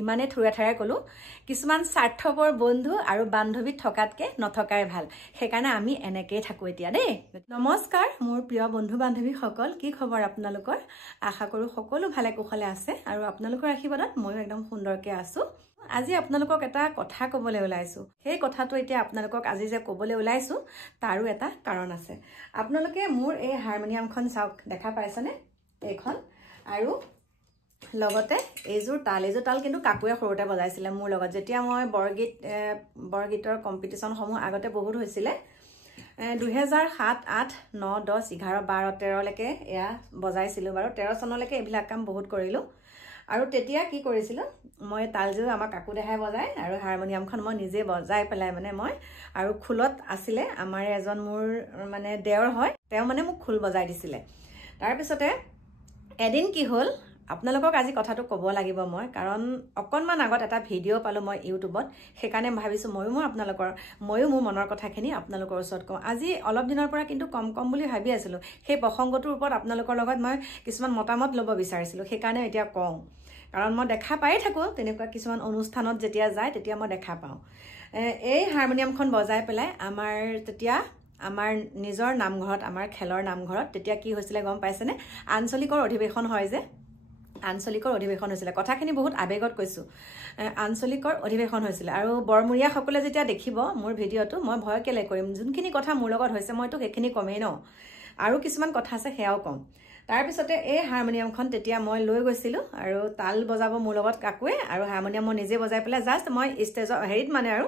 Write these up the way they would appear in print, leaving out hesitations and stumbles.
ইমানে থুৰে ঠাৰে কলো কিছুমান স্বাৰ্থপৰ বন্ধু আৰু বান্ধৱী থকাতকে নথকাই ভাল সেইকাৰণে আমি এনেকেই থাকো এতিয়া দেই নমস্কাৰ মোৰ প্ৰিয় বন্ধু বান্ধৱী সকল কি খবৰ আপোনালোকৰ আশা কৰো সকলো ভালে কুশলে আছে আৰু আপোনালোকৰ আশীৰ্বাদত মই একদম সুন্দৰকে আছো আজি আপোনালোকক এটা কথা ক'বলৈ ওলাইছো সেই কথাটো এতিয়া আপোনালোকক আজি যে ক'বলৈ ওলাইছো তাৰো এটা কাৰণ আছে আপোনালোকে মোৰ এই হাৰমনিয়ামখন চাওক দেখা পাইছনে এইখন আৰু লগতে এইজোৰ তাল কিন্তু কাকুৱে সৰুতে বজাইছিলে মোৰ লগত যেতিয়া মই বৰগীতৰ কম্পিটিশন সমূহ আগতে বহুত হৈছিলে 2007 8 9 10 11 12 13 লৈকে এয়া বজাইছিলো বাৰু 13 চনলৈকে এইবিলাক কাম বহুত কৰিলো আৰু তেতিয়া কি কৰিছিল মই তালজোৰ আমাৰ কাকু দেহাই বজাই আৰু হাৰমনিয়ামখন মই নিজে বজাই পেলাই মানে মই আৰু খুলত আছিল আমাৰ এজন মোৰ মানে দেওৰ হয় তেওঁ মানে মোক খুল বজাই দিছিলে তাৰ পিছতে এদিন কি হ'ল আপোনালোকক আজি কথাটো ক'ব লাগিব মই কাৰণ অকনমান আগত এটা ভিডিঅ' পালো মই ইউটিউবত সেইকাৰণে ভাবিছো ময়ো মোৰ মনৰ কথাখিনি আপোনালোকৰ ওচৰত কওঁ আজি অলপ দিনৰ পৰা কিন্তু কম বুলি ভাবি আছিলো সেই প্ৰসংগটোৰ ওপৰত আপোনালোকৰ লগত মই কিছুমান মতামত ল'ব বিচাৰিছিলো সেইকাৰণে এতিয়া কওঁ কাৰণ মই দেখা পাই থাকো তেনেকুৱা কিছুমান অনুষ্ঠানত যেতিয়া যায় তেতিয়া মই দেখা পাওঁ এই হাৰমনিয়ামখন বজাই পেলাই আমাৰ নিজৰ নামঘৰত আমাৰ খেলৰ নামঘৰত তেতিয়া কি হৈছিলে গম পাইছেনে আঞ্চলিকৰ অধিৱেশন হয় যে আঞ্চলিকৰ অধিৱেশন হৈছিল কথাখিনি বহুত আবেগত কৈছো আঞ্চলিকৰ অধিৱেশন হৈছিল আৰু বৰমুৰিয়া সকলে যেতিয়া দেখিব মোৰ ভিডিঅটো মই ভয় কেলে কৰিম যোনখিনি কথা মোৰ লগত হৈছে মইতো সেইখিনি কমেই ন আৰু কিছুমান কথা আছে হেয়াও কম তাৰ পিছতে এই হাৰমনিয়ামখন তেতিয়া মই লৈ গৈছিলো আৰু তাল বজাব মোৰ লগত কাকুৱে আৰু হাৰমনিয়াম মই নিজে বজাই পেলাই জাস্ট মই ষ্টেজৰ হেৰিত মানে আৰু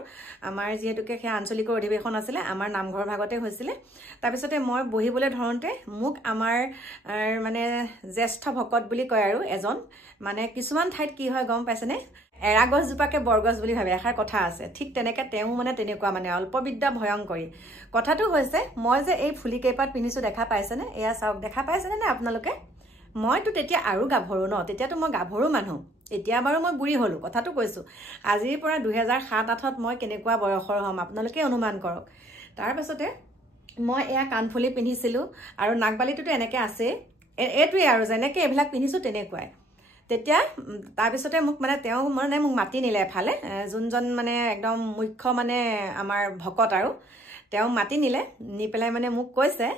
আমাৰ যেহেতুকে সেই আঞ্চলিকৰ অধিৱেশন আছিলে আমাৰ নামঘৰ ভাগতে হৈছিলে তাৰ পিছতে মই বহিবলৈ ধৰণতে মোক আমাৰ মানে জ্যেষ্ঠ ভকত বুলি কয় আৰু এজন মানে কিছুমান ঠাইত কি হয় গম পাইছেনে এৰা গছজোপাকে বৰগছ বুলি ভাবে এষাৰ কথা আছে ঠিক তেনেকে তেওঁ মানে তেনেকুৱা মানে অল্পবিদ্যা ভয়ংকৰী কথাটো হৈছে মই যে এই ফুলি কেইপাত পিনিছো দেখা পাইছেনে এয়া চাওক দেখা পাইছেনে না আপোনালোকে মইতো তেতিয়া আৰু গাভৰু ন তেতিয়াতো মই গাভৰু মানুহ এতিয়া বাৰু মই বুঢ়ী হলো কথাটো কৈছো আজিৰ পৰা 2007 8ত মই কেনেকুৱা বয়সৰ হ'ম আপোনালোকে অনুমান কৰক তাৰ পাছতে মই এয়া কাণফুলি পিন্ধিছিলো আৰু নাকবালিটোতো এনেকে আছে এইটোৱে আৰু যেনেকে এইবিলাক পিন্ধিছো তেনেকুৱাই তেতিয়া তাৰ পিছতে মোক মানে তেওঁ মানে মোক মাতি নিলে এফালে যোনজন মানে একদম মুখ্য মানে আমাৰ ভকত আৰু তেওঁ মাতি নিলে নি পেলাই মানে মোক কৈছে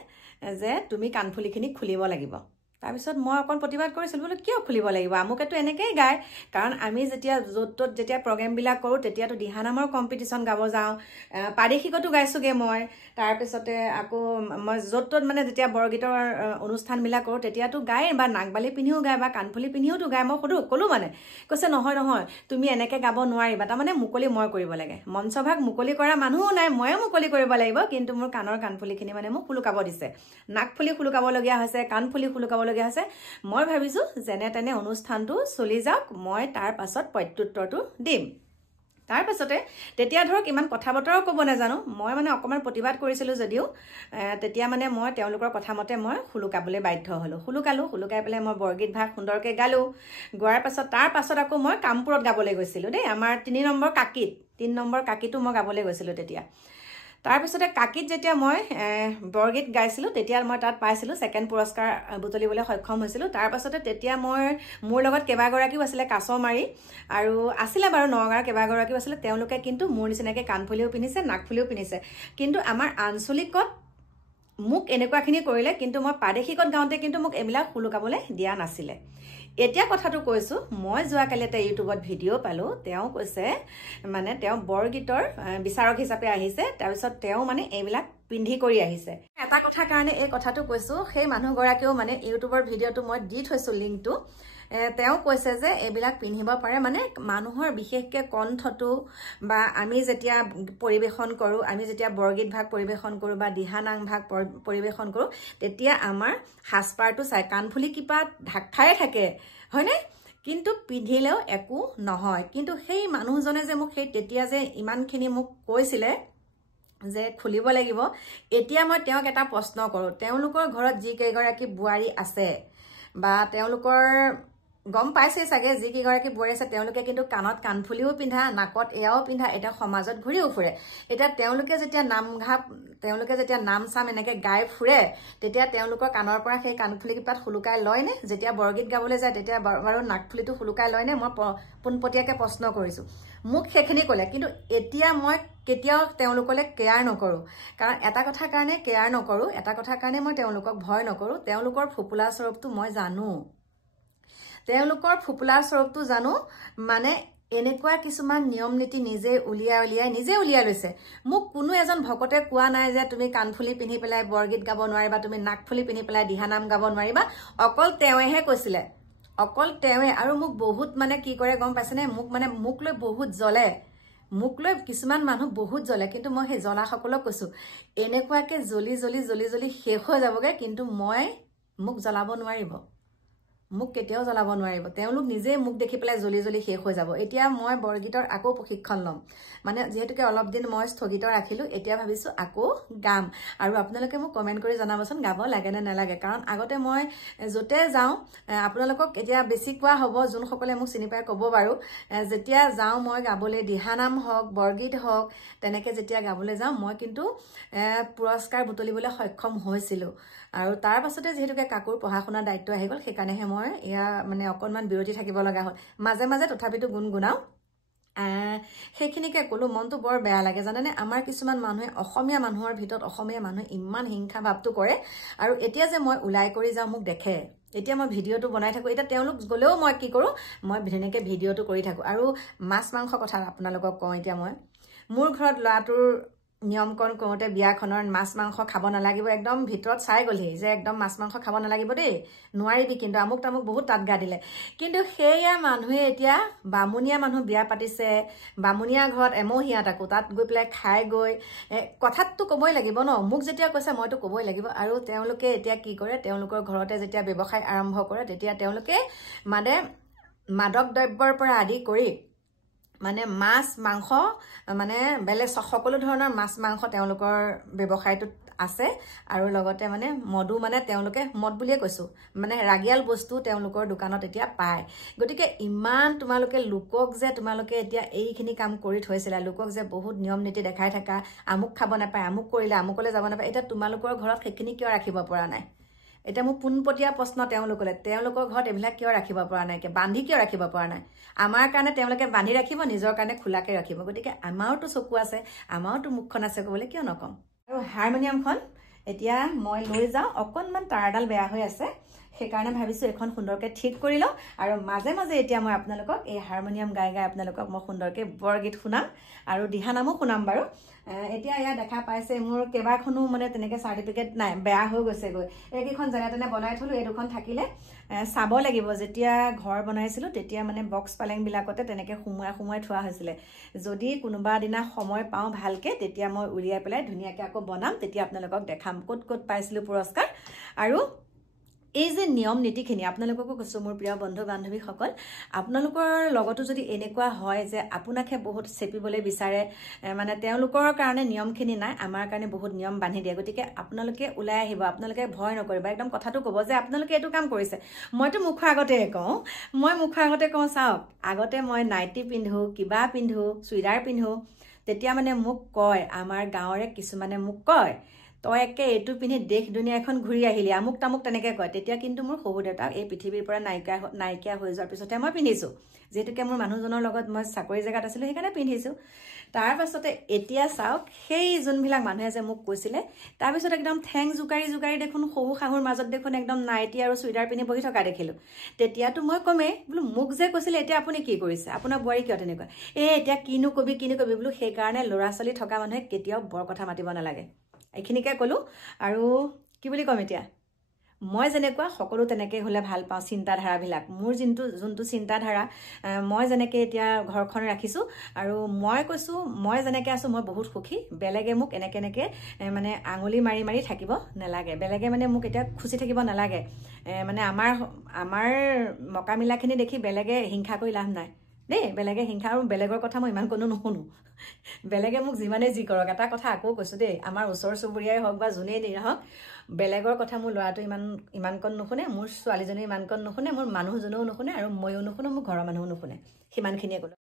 যে তুমি কাণফুলিখিনি খুলিব লাগিব তাৰ পিছত মই অকন প্ৰতিবাদ কৰিছিল বলে কিয় খুলিব লাগিব আমুকেটো এনেকেই গায় কাৰণ আমি যেতিয়া য'ত যেতিয়া প্ৰগ্ৰাম বিলাক কৰো তেতিয়াতো দিহানামৰ কম্পিটিশন গাব যাওঁ পাদেশিকতো গাইছোগে মই তাৰ পিছতে আকৌ মই য'ত মানে যেতিয়া বৰগীতৰ অনুষ্ঠান বিলাক কৰো তেতিয়াতো গায় বা নাকবালি পিন্ধিও গায় বা কাণফুলি পিন্ধিওতো গায় মই কলো মানে কৈছে নহয় তুমি এনেকে গাব নোৱাৰিবা তাৰ মানে মুকলি মই কৰিব লাগে মঞ্চভাগ মুকলি কৰা মানুহও নাই ময়ে মুকলি কৰিব লাগিব কিন্তু মোৰ কাণৰ কাণফুলিখিনি মানে মোক খুলুকাব দিছে নাকফুলি খুলুকাব লগিয়া হৈছে কাণফুলি খুলুকাব লগিয়া হৈছে মই ভাবিছো যেনে তেনে অনুষ্ঠানটো চলি যাওক মই তাৰ পাছত প্ৰত্যুত্তৰটো দিম তাৰ পাছতে তেতিয়া ধৰক ইমান কথা বতৰাও ক'ব নাজানো মই মানে অকমান প্ৰতিবাদ কৰিছিলো যদিও তেতিয়া মানে মই তেওঁলোকৰ কথা মতে মই খুলুকাবলৈ বাধ্য হলো খুলুকাই পেলাই মই বৰগীত ভাগ সুন্দৰকে গালো গোৱাৰ পাছত তাৰ পাছত আকৌ মই কামপুৰত গাবলৈ গৈছিলো দেই আমাৰ 3 নম্বৰ কাকিটো মই গাবলৈ গৈছিলো তেতিয়া তাৰ পিছতে কাকিত যেতিয়া মই বৰগীত গাইছিলো তেতিয়া মই তাত পাইছিলো সেকেন্ড পুৰস্কাৰ বুটলিবলৈ সক্ষম হৈছিলো তাৰ পাছতে তেতিয়া মোৰ লগত কেবাগৰাকীও আছিলে কাছমাৰী আৰু আছিলে বাৰু নগাঁৱৰ কেবাগৰাকীও আছিলে তেওঁলোকে কিন্তু মোৰ নিচিনাকে কাণফুলিও পিন্ধিছে নাকফুলিও পিন্ধিছে কিন্তু আমাৰ আঞ্চলিকত মোক এনেকুৱাখিনি কৰিলে কিন্তু মই পাদেশিকত গাওঁতে কিন্তু মোক এবিলাক খুলুকাবলৈ দিয়া নাছিলে এতিয়া কথাটো কৈছো মই যোৱাকালি এটা ইউটিউবত ভিডিঅ' পালো তেওঁ কৈছে মানে তেওঁ বৰগীতৰ বিচাৰক হিচাপে আহিছে তাৰ পিছত তেওঁ মানে এইবিলাক পিন্ধি কৰি আহিছে এটা কথা কাৰণে এই কথাটো কৈছো সেই মানুহগৰাকীও মানে ইউটিউবৰ ভিডিঅ'টো মই দি থৈছো লিংকটো তেওঁ কৈছে যে এইবিলাক পিন্ধিব পাৰে মানে মানুহৰ বিশেষকে কণ্ঠটো বা আমি যেতিয়া পৰিবেশন কৰো আমি যেতিয়া বৰগীত ভাগ পৰিবেশন কৰো বা দিহানাম ভাগ পৰিবেশন কৰো তেতিয়া আমাৰ হাসপাৰটো চাই কাণফুলি কিপা ঢাক খাই থাকে হয়নে কিন্তু পিন্ধিলেও একো নহয় কিন্তু সেই মানুহজনে যে মোক সেই তেতিয়া যে ইমানখিনি মোক কৈছিলে যে খুলিব লাগিব এতিয়া মই তেওঁক এটা প্ৰশ্ন কৰো তেওঁলোকৰ ঘৰত যি কেইগৰাকী বুৱাৰী আছে বা তেওঁলোকৰ গম পাইছে চাগে যিকেইগৰাকী বোৱাৰী আছে তেওঁলোকে কিন্তু কাণত কাণফুলিও পিন্ধা, নাকত এয়াও পিন্ধা, এটা সমাজত ঘূৰিও ফুৰে। এতিয়া তেওঁলোকে যেতিয়া নাম চাম এনেকে গাই ফুৰে, তেতিয়া তেওঁলোকৰ কাণৰ পৰা সেই কাণফুলিকেইটাত সুলুকাই লয়নে? যেতিয়া বৰগীত গাবলৈ যায় তেতিয়া বাৰু নাকফুলিটো সুলুকাই লয়নে? মই পোনপটীয়াকৈ প্ৰশ্ন কৰিছোঁ। মোক সেইখিনি ক'লে, কিন্তু এতিয়া মই কেতিয়াও তেওঁলোকলৈ কেয়াৰ নকৰোঁ। কাৰণ এটা কথাৰ কাৰণে কেয়াৰ নকৰোঁ, এটা কথাৰ কাৰণে মই তেওঁলোকক ভয় নকৰোঁ। তেওঁলোকৰ ফুপুলা স্বৰূপটো মই জানো, তেওঁলোকৰ ফুপুলা স্বৰূপটো জানো। মানে এনেকুৱা কিছুমান নিয়ম নীতি নিজে উলিয়াই লৈছে। মোক কোনো এজন ভকতে কোৱা নাই যে তুমি কাণফুলি পিন্ধি পেলাই বৰগীত গাব নোৱাৰিবা, তুমি নাকফুলি পিন্ধি পেলাই দিহানাম গাব নোৱাৰিবা। অকল তেওঁহে কৈছিলে, অকল তেওঁৱে। আৰু মোক বহুত মানে কি কৰে গম পাইছেনে? মোক লৈ বহুত জ্বলে, মোক লৈ কিছুমান মানুহ বহুত জ্বলে। কিন্তু মই সেই জ্বলাসকলক কৈছোঁ, এনেকুৱাকৈ জ্বলি শেষ হৈ যাবগৈ, কিন্তু মোক জ্বলাব নোৱাৰিব, মোক কেতিয়াও জ্বলাব নোৱাৰিব। তেওঁলোক নিজেই মোক দেখি পেলাই জ্বলি শেষ হৈ যাব। এতিয়া মই বৰগীতৰ আকৌ প্ৰশিক্ষণ ল'ম। মানে যিহেতুকে অলপ দিন মই স্থগিত ৰাখিলোঁ, এতিয়া ভাবিছোঁ আকৌ গাম। আৰু আপোনালোকে মোক কমেণ্ট কৰি জনাবচোন গাব লাগে নে নালাগে। কাৰণ আগতে মই য'তে যাওঁ, আপোনালোকক এতিয়া বেছি কোৱা হ'ব, যোনসকলে মোক চিনি পাই ক'ব বাৰু। যেতিয়া যাওঁ মই গাবলৈ, দিহানাম হওক, বৰগীত হওক, তেনেকৈ যেতিয়া গাবলৈ যাওঁ, মই কিন্তু পুৰস্কাৰ বুটলিবলৈ সক্ষম হৈছিলোঁ। আৰু তাৰ পাছতে যিহেতুকে কাকুৰ পঢ়া শুনাৰ দায়িত্ব আহি গ'ল, সেইকাৰণেহে মই এয়া মানে অকণমান বিৰতি থাকিব লগা হ'ল। মাজে মাজে তথাপিতো গুণগুণাওঁ। সেইখিনিকে ক'লোঁ, মনটো বৰ বেয়া লাগে জানেনে? আমাৰ কিছুমান মানুহে, অসমীয়া মানুহৰ ভিতৰত অসমীয়া মানুহে ইমান হিংসা ভাৱটো কৰে। আৰু এতিয়া যে মই ওলাই কৰি যাওঁ, মোক দেখে, এতিয়া মই ভিডিঅ'টো বনাই থাকোঁ। এতিয়া তেওঁলোক গ'লেও মই কি কৰোঁ, মই ধুনীয়াকৈ ভিডিঅ'টো কৰি থাকোঁ। আৰু মাছ মাংস কথা আপোনালোকক কওঁ। এতিয়া মোৰ ঘৰত ল'ৰাটোৰ নিয়মকৰণ কৰোঁতে বিয়াখনৰ মাছ মাংস খাব নালাগিব, একদম ভিতৰত চাই গ'লহি যে একদম মাছ মাংস খাব নালাগিব দেই, নোৱাৰিবি কিন্তু, আমুক তামুক বহুত তাত গা দিলে। কিন্তু সেয়া মানুহে এতিয়া বামুণীয়া মানুহ বিয়া পাতিছে, বামুণীয়া ঘৰত এমহীয়া তাকো, তাত গৈ পেলাই খাই গৈ কথাততো ক'বই লাগিব ন? মোক যেতিয়া কৈছে মইতো ক'বই লাগিব। আৰু তেওঁলোকে এতিয়া কি কৰে, তেওঁলোকৰ ঘৰতে যেতিয়া ব্যৱসায় আৰম্ভ কৰে, তেতিয়া তেওঁলোকে মানে মাদক দ্ৰব্যৰ পৰা আদি কৰি মানে মাছ মাংস, মানে বেলেগ সকলো ধৰণৰ মাছ মাংস তেওঁলোকৰ ব্যৱসায়টোত আছে। আৰু লগতে মানে মদো, মানে তেওঁলোকে মদ বুলিয়ে কৈছোঁ, মানে ৰাগিয়াল বস্তু তেওঁলোকৰ দোকানত এতিয়া পায়। গতিকে ইমান তোমালোকে তোমালোকে এতিয়া এইখিনি কাম কৰি থৈছিলা, লোকক যে বহুত নিয়ম নীতি দেখাই থাকা, আমুক খাব নাপায়, আমুক কৰিলে আমুকলৈ যাব নাপায়, এতিয়া তোমালোকৰ ঘৰত সেইখিনি কিয় ৰাখিব পৰা নাই? এতিয়া মোৰ পোনপটীয়া প্ৰশ্ন তেওঁলোকলৈ, তেওঁলোকৰ ঘৰত এইবিলাক কিয় ৰাখিব পৰা নাই, বান্ধি কিয় ৰাখিব পৰা নাই? আমাৰ কাৰণে তেওঁলোকে বান্ধি ৰাখিব, নিজৰ কাৰণে খোলাকৈ ৰাখিব। গতিকে আমাৰোতো চকু আছে, আমাৰোতো মুখখন আছে, ক'বলৈ কিয় নকওঁ? আৰু হাৰমনিয়ামখন এতিয়া মই লৈ যাওঁ, অকণমান তাঁৰডাল বেয়া হৈ আছে, সেইকাৰণে ভাবিছোঁ এখন সুন্দৰকৈ ঠিক কৰি লওঁ। আৰু মাজে মাজে এতিয়া মই আপোনালোকক এই হাৰমনিয়াম গাই আপোনালোকক মই সুন্দৰকৈ বৰগীত শুনাম আৰু দিহানামো শুনাম বাৰু। এতিয়া এয়া দেখা পাইছে মোৰ কেইবাখনো মানে তেনেকৈ চাৰ্টিফিকেট নাই, বেয়া হৈ গৈছেগৈ। এইকেইখন যেনে তেনে বনাই থ'লোঁ, এই দুখন থাকিলে চাব লাগিব। যেতিয়া ঘৰ বনাইছিলোঁ তেতিয়া মানে বক্স পালেংবিলাকতে তেনেকৈ সোমোৱাই থোৱা হৈছিলে। যদি কোনোবা দিনা সময় পাওঁ ভালকৈ, তেতিয়া মই উলিয়াই পেলাই ধুনীয়াকৈ আকৌ বনাম, তেতিয়া আপোনালোকক দেখাম ক'ত ক'ত পাইছিলোঁ পুৰস্কাৰ। আৰু এই যে নিয়ম নীতিখিনি আপোনালোককো কৈছোঁ, মোৰ প্ৰিয় বন্ধু বান্ধৱীসকল, আপোনালোকৰ লগতো যদি এনেকুৱা হয় যে আপোনাকহে বহুত চেপিবলৈ বিচাৰে, মানে তেওঁলোকৰ কাৰণে নিয়মখিনি নাই, আমাৰ কাৰণে বহুত নিয়ম বান্ধি দিয়ে, গতিকে আপোনালোকে ওলাই আহিব, আপোনালোকে ভয় নকৰিব, একদম কথাটো ক'ব যে আপোনালোকে এইটো কাম কৰিছে। মইতো মুখৰ আগতে কওঁ, চাওক, আগতে মই নাইটি পিন্ধো, কিবা পিন্ধো, চুইদাৰ পিন্ধো, তেতিয়া মানে মোক কয়, আমাৰ গাঁৱৰে কিছুমানে মোক কয়, তই একে এইটো পিন্ধি দেশ দুনিয়াখন ঘূৰি আহিলি, আমুক তামুক তেনেকৈ কয়। তেতিয়া কিন্তু মোৰ শহুৰ দেউতাক এই পৃথিৱীৰ পৰা নাইকিয়া হৈ যোৱাৰ পিছতহে মই পিন্ধিছোঁ, যিহেতুকে মোৰ মানুহজনৰ লগত মই চাকৰি জেগাত আছিলোঁ, সেইকাৰণে পিন্ধিছোঁ। তাৰ পাছতে এতিয়া চাওক, সেই যোনবিলাক মানুহে যে মোক কৈছিলে, তাৰপিছত একদম ঠেং জোকাৰি দেখোন শহু শাহুৰ মাজত দেখোন একদম নাইটি আৰু চুইদাৰ পিন্ধি বহি থকা দেখিলোঁ। তেতিয়াতো মই কমেই বোলো, মোক যে কৈছিলে এতিয়া আপুনি কি কৰিছে, আপোনাৰ বোৱাৰী কিয় তেনেকুৱা, এতিয়া কিনো কবি বোলো। সেইকাৰণে ল'ৰা ছোৱালী থকা মানুহে কেতিয়াও বৰ কথা মাতিব নালাগে, এইখিনিকে ক'লোঁ। আৰু কি বুলি ক'ম এতিয়া, মই যেনেকুৱা সকলো তেনেকৈ হ'লে ভাল পাওঁ। চিন্তাধাৰাবিলাক মোৰ যোনটো চিন্তাধাৰা, মই যেনেকৈ এতিয়া ঘৰখন ৰাখিছোঁ, আৰু মই কৈছোঁ মই যেনেকৈ আছোঁ মই বহুত সুখী। বেলেগে মোক এনেকৈ মানে আঙুলি মাৰি থাকিব নালাগে, বেলেগে মানে মোক এতিয়া খুচি থাকিব নালাগে। মানে আমাৰ মকামিলাখিনি দেখি বেলেগে হিংসা কৰি লাভ নাই, দেই বেলেগে হিংসা আৰু বেলেগৰ কথা মই ইমান কোনো নুশুনো বেলেগে মোক যিমানে যি কৰক এটা কথা আকৌ কৈছোঁ দেই আমাৰ ওচৰ চুবুৰীয়াই হওক বা যোনেই নহওক বেলেগৰ কথা মোৰ ল'ৰাটো ইমানকণ নুশুনে মোৰ ছোৱালীজনী ইমানকণ নুশুনে মোৰ মানুহজনেও নুশুনে আৰু ময়ো নুশুনো মোৰ ঘৰৰ মানুহো নুশুনে সিমানখিনিয়ে ক'লোঁ